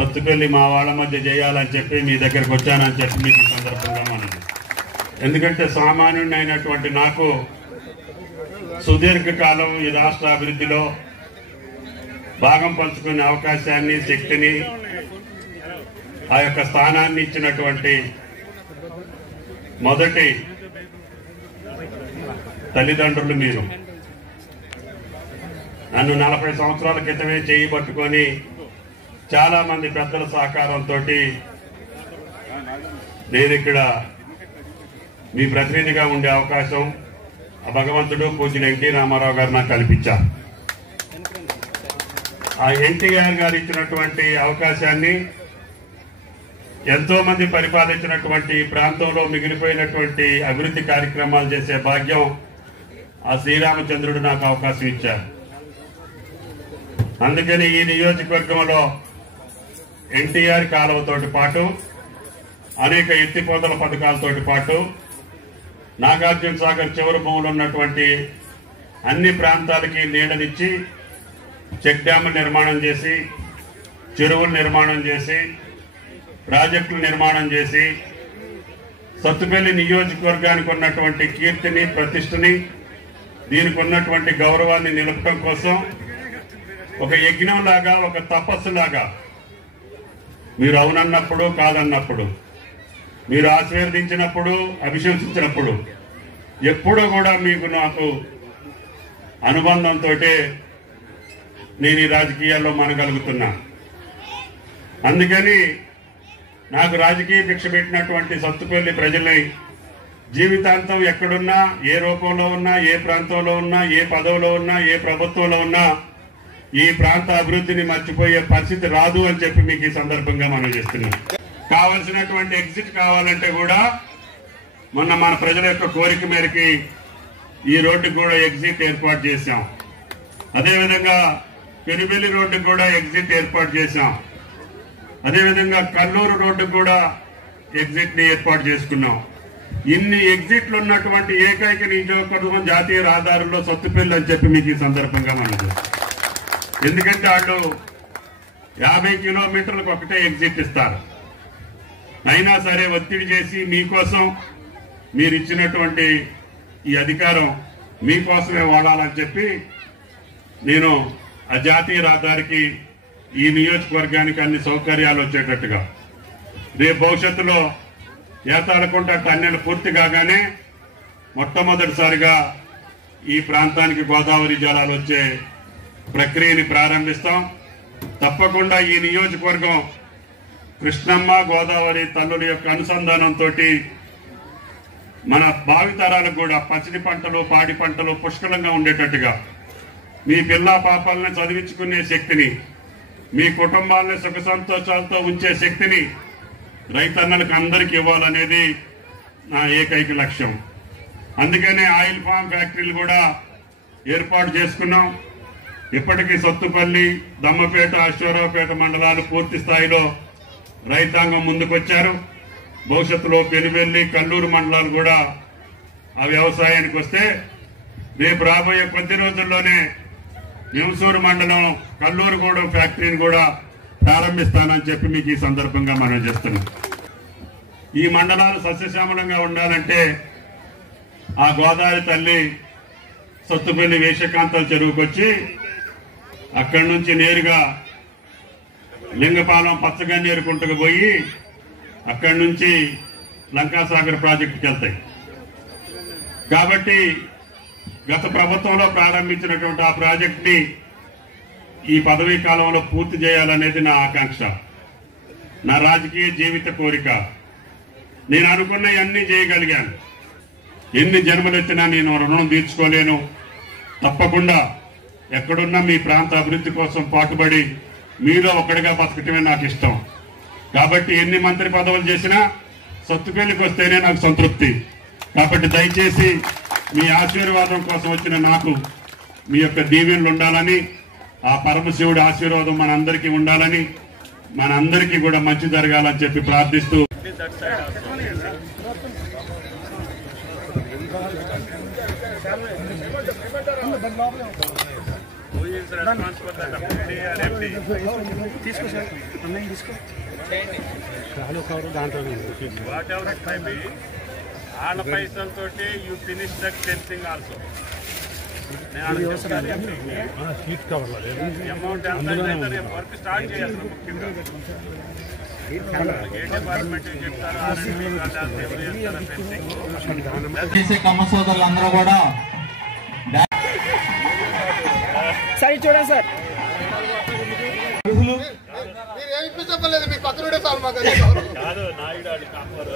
సత్తుపల్లి మా వాళ్ళ మధ్య చేయాలని చెప్పి మీ దగ్గరకు వచ్చానని చెప్పి మీకు ఈ సందర్భంగా మనం, ఎందుకంటే సామాన్యుడిని అయినటువంటి నాకు సుదీర్ఘకాలం ఈ రాష్ట్ర అభివృద్ధిలో భాగం పంచుకునే అవకాశాన్ని, శక్తిని, ఆ యొక్క స్థానాన్ని ఇచ్చినటువంటి మొదటి తల్లిదండ్రులు మీరు. నన్ను 40 సంవత్సరాల క్రితమే చేయి పట్టుకొని చాలా మంది పెద్దల సహకారంతో నేను ఇక్కడ మీ ప్రతినిధిగా ఉండే అవకాశం ఆ భగవంతుడు పూజ్యులు ఎన్టీ రామారావు గారు నాకు కల్పించారు. ఆ ఎన్టీఆర్ గారు ఇచ్చినటువంటి అవకాశాన్ని ఎంతో మంది పరిపాలించినటువంటి ప్రాంతంలో మిగిలిపోయినటువంటి అభివృద్ధి కార్యక్రమాలు చేసే భాగ్యం ఆ శ్రీరామచంద్రుడు నాకు అవకాశం ఇచ్చారు. అందుకని ఈ నియోజకవర్గంలో ఎన్టీఆర్ కాలువతోటి పాటు అనేక ఎత్తిపోతల పథకాలతోటి పాటు నాగార్జున సాగర్ చివరి భూములు ఉన్నటువంటి అన్ని ప్రాంతాలకి నీడనిచ్చి చెక్ డ్యాములు నిర్మాణం చేసి, చెరువులు నిర్మాణం చేసి, ప్రాజెక్టులు నిర్మాణం చేసి సత్తుపల్లి నియోజకవర్గానికి ఉన్నటువంటి కీర్తిని, ప్రతిష్టని, దీనికి ఉన్నటువంటి గౌరవాన్ని నిలపడం కోసం ఒక యజ్ఞంలాగా, ఒక తపస్సులాగా మీరు అవునన్నప్పుడు, కాదన్నప్పుడు, మీరు ఆశీర్వదించినప్పుడు, అభిశంసించినప్పుడు ఎప్పుడూ కూడా మీకు నాకు అనుబంధంతో నేను ఈ రాజకీయాల్లో మనగలుగుతున్నా. అందుకని నాకు రాజకీయ భిక్ష పెట్టినటువంటి సత్తుపల్లి ప్రజల్ని జీవితాంతం ఎక్కడున్నా, ఏ రూపంలో ఉన్నా, ఏ ప్రాంతంలో ఉన్నా, ఏ పదవిలో ఉన్నా, ఏ ప్రభుత్వంలో ఉన్నా ఈ ప్రాంత అభివృద్ధిని మర్చిపోయే పరిస్థితి రాదు అని చెప్పి మీకు ఈ సందర్భంగా మనం చేస్తున్నాం. కావలసినటువంటి ఎగ్జిట్ కావాలంటే కూడా మొన్న మన ప్రజల యొక్క కోరిక మేరకి ఈ రోడ్డుకు కూడా ఎగ్జిట్ ఏర్పాటు చేశాం. అదేవిధంగా పెనుబెల్లి రోడ్డుకు కూడా ఎగ్జిట్ ఏర్పాటు చేశాం. అదేవిధంగా కల్లూరు రోడ్డుకు కూడా ఎగ్జిట్ ని ఏర్పాటు చేసుకున్నాం. ఇన్ని ఎగ్జిట్లు ఉన్నటువంటి ఏకైక నియోజకవర్గం జాతీయ రహదారుల్లో సత్తుపల్లి అని చెప్పి మీకు ఈ సందర్భంగా మనం చేస్తాం. ఎందుకంటే వాళ్ళు 50 కిలోమీటర్లకు ఒకటే ఎగ్జిట్ ఇస్తారు. అయినా సరే ఒత్తిడి చేసి మీకోసం, మీరు ఇచ్చినటువంటి ఈ అధికారం మీకోసమే వాడాలని చెప్పి నేను ఆ జాతీయ రహదారికి, ఈ నియోజకవర్గానికి అన్ని సౌకర్యాలు వచ్చేటట్టుగా రేపు భవిష్యత్తులో ఏతాలకుంట టన్నెల్ పూర్తి కాగానే మొట్టమొదటిసారిగా ఈ ప్రాంతానికి గోదావరి జలాలు వచ్చే ప్రక్రియని ప్రారంభిస్తాం. తప్పకుండా ఈ నియోజకవర్గం కృష్ణమ్మ, గోదావరి తల్లుల యొక్క అనుసంధానంతో మన భావితరాలకు కూడా పచ్చడి పంటలు, పాడి పంటలు పుష్కలంగా ఉండేటట్టుగా మీ పిల్లా పాపాలను చదివించుకునే శక్తిని, మీ కుటుంబాలను సుఖ సంతోషాలతో ఉంచే శక్తిని రైతన్నలకు అందరికి ఇవ్వాలనేది నా ఏకైక లక్ష్యం. అందుకనే ఆయిల్ ఫామ్ ఫ్యాక్టరీలు కూడా ఏర్పాటు చేసుకున్నాం. ఇప్పటికీ సత్తుపల్లి, దమ్మపేట, అశ్వారావుపేట మండలాలు పూర్తి స్థాయిలో రైతాంగం ముందుకొచ్చారు. భవిష్యత్తులో పెనుబెల్లి, కల్లూరు మండలాలు కూడా ఆ వ్యవసాయానికి వస్తే రేపు రాబోయే కొద్ది రోజుల్లోనే నింసూరు మండలం కల్లూరుగూడెం ఫ్యాక్టరీని కూడా ప్రారంభిస్తానని చెప్పి మీకు ఈ సందర్భంగా మనం చేస్తున్నాం. ఈ మండలాలు సస్యశ్యామలంగా ఉండాలంటే ఆ గోదావరి తల్లి సత్తుపల్లి వేషకాంతల చెరువుకు వచ్చి అక్కడి నుంచి నేరుగా లింగపాలెం పచ్చగన్నేరు కుంటకు పోయి అక్కడి నుంచి లంకాసాగర్ ప్రాజెక్టుకి వెళ్తాయి. కాబట్టి గత ప్రభుత్వంలో ప్రారంభించినటువంటి ఆ ప్రాజెక్టుని ఈ పదవీ కాలంలో పూర్తి చేయాలనేది నా ఆకాంక్ష, నా రాజకీయ జీవిత కోరిక. నేను అనుకున్నవన్నీ చేయగలిగాను. ఎన్ని జన్మలెత్తినా నేను రుణం తీర్చుకోలేను. తప్పకుండా ఎక్కడున్నా మీ ప్రాంత అభివృద్ధి కోసం పాటుపడి మీలో ఒకటిగా బతకటమే నాకు ఇష్టం. కాబట్టి ఎన్ని మంత్రి పదవులు చేసినా సత్తుపల్లికి వస్తేనే నాకు సంతృప్తి. కాబట్టి దయచేసి మీ ఆశీర్వాదం కోసం వచ్చిన నాకు మీ యొక్క దీవెనలు ఉండాలని, ఆ పరమశివుడి ఆశీర్వాదం మనందరికీ ఉండాలని, మనందరికీ కూడా మంచి జరగాలని చెప్పి ప్రార్థిస్తూ is responsible for the MD and MD? తీసుకో సార్ అన్నయ్య తీసుకో Whatever it may be, all పైసలతోటి you finish that fencing also. Seat కవర్లో అమౌంట్ ఎంత అయితే రేపు వర్క్ స్టార్ట్ చేయాలి ముఖ్యంగా. ఏ డిపార్ట్మెంట్ చెప్తారు చేసే కమ్మ సోదరులందరూ కూడా సరే చూడండి సార్ కాదు నాయుడు కాదు